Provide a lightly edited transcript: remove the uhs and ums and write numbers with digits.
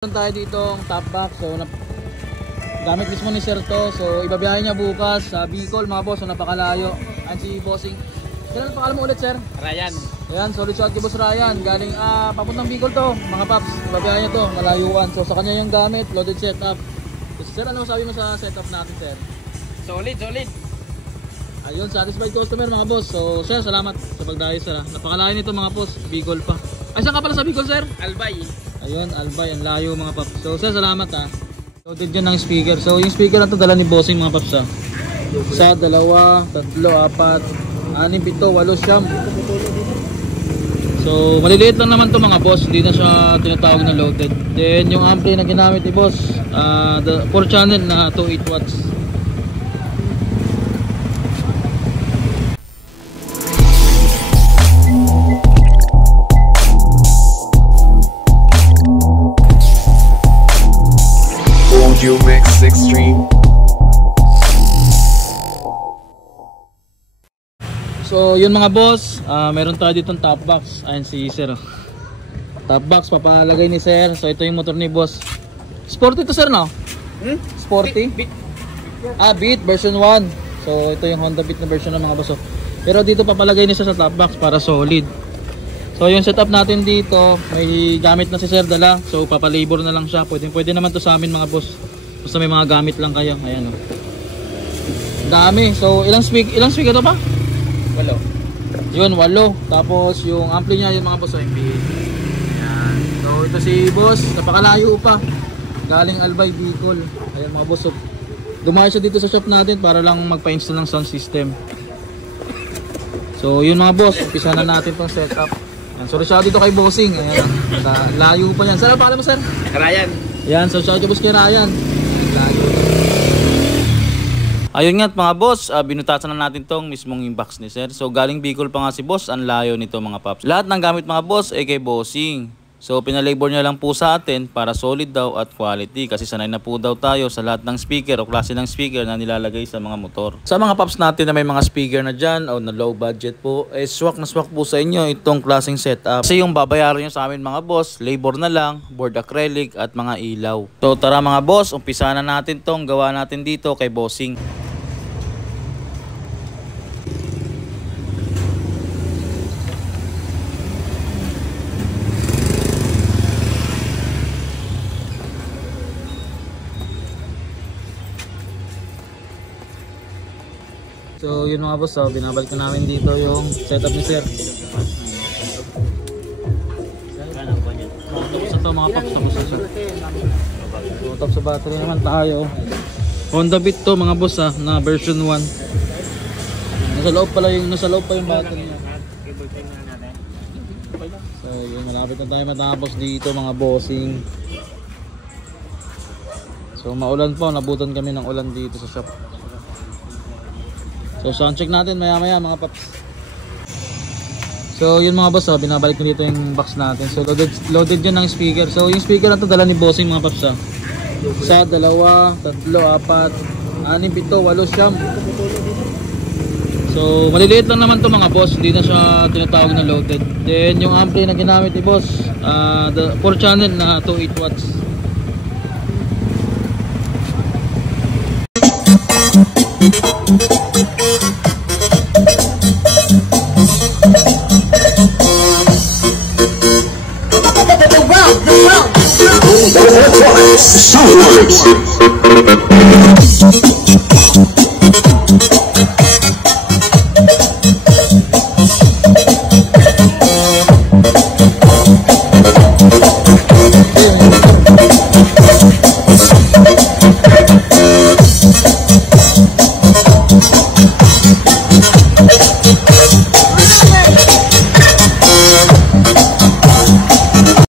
Meron tayo ditong top box, so gamit mismo ni Sir to. So ibabiyahe niya bukas sa Bicol mga boss, so napakalayo. Ayan si Bossing. Kailan pakala mo ulit, Sir? Ryan. Ayan, solid shot kay Boss Ryan. Galing papuntang Bicol to mga paps. Ibabiyahe niya to, malayuan. So sa kanya yung gamit, loaded setup. So, Sir, ano sabi mo sa setup natin, Sir? Solid. Ayun, satisfied customer mga boss. So Sir, salamat sa pagdayo, Sir. Napakalayo nito mga boss, Bicol pa. Ay, saan ka pala sa Bicol, Sir? Albay. Ayun, Albay, ang layo mga paps. So Sir, salamat ha. Loaded dyan ng speaker. So yung speaker na to dala ni Bossing mga paps ha. Isa, dalawa, tatlo, apat, anim, pito, walo, siyam. So maliliit lang naman to mga boss. Hindi na siya tinatawag na loaded. Then yung ampli na ginamit ni boss, 4 channel na 2.8 watts. UX Extreme. So yun mga boss, meron tayo ditong top box. Ayan si Sir. Top box papalagay ni Sir. So ito yung motor ni boss. Sporty to, Sir, no? Sporty? Beat version 1. So ito yung Honda Beat na version ng mga boss. Pero dito papalagay ni Sir sa top box para solid. So yung setup natin dito, may gamit na si Sir dala. So papalabor na lang siya. Pwede naman to sa amin mga boss. Basta may mga gamit lang kayo. Ayan o. Dami. So ilang speaker to pa? 8. Yun, 8. Tapos yung ampli niya, yung mga boss, MPA. Ayan. So ito si boss, napakalayo pa. Galing Albay, Bicol. Ayan mga boss. So, dumayo siya dito sa shop natin para lang magpa-install ng sound system. So yun mga boss, umpisa na natin tong setup. Ayan, so siya dito kay Bossing. Ayan, layo pa yan. Saan ang pangalan mo, Sir? Ryan. Ayan, so siya boss kay Ryan. Layo. Ayun nga mga boss, binutasan na natin tong mismong inbox ni Sir. So galing Bicol pa nga si boss, ang layo nito mga paps. Lahat ng gamit mga boss ay kay Bossing. So pinalabor niya lang po sa atin para solid daw at quality. Kasi sanay na po daw tayo sa lahat ng speaker o klase ng speaker na nilalagay sa mga motor. Sa mga paps natin na may mga speaker na dyan o na low budget po, swak na swak po sa inyo itong klaseng setup. Kasi yung babayaran nyo sa amin mga boss, labor na lang, board acrylic at mga ilaw. So tara mga boss, umpisa na natin tong gawa natin dito kay Bossing. So yun mga boss, binabalik na namin dito yung setup ni Sir. Tapos ito mga paps, tapos sa Sir. So tapos sa battery naman tayo. Honda Beat to mga boss na version 1. Nasa loob pa yung battery niya. So yun, malapit na tayo matapos dito mga Bossing. So maulan po, nabutan kami ng ulan dito sa shop. So sound check natin maya mga paps. So yun mga boss, binabalik na dito yung box natin. So loaded yun ng speaker. So yung speaker na to dala ni Bossing mga paps. Isa, dalawa, tatlo, apat, anim, pito, walo, siyam. So maliliit lang naman to mga boss. Hindi na siya tinatawag na loaded. Then yung ampli na ginamit ni boss, 4 channel na 2.8 watts.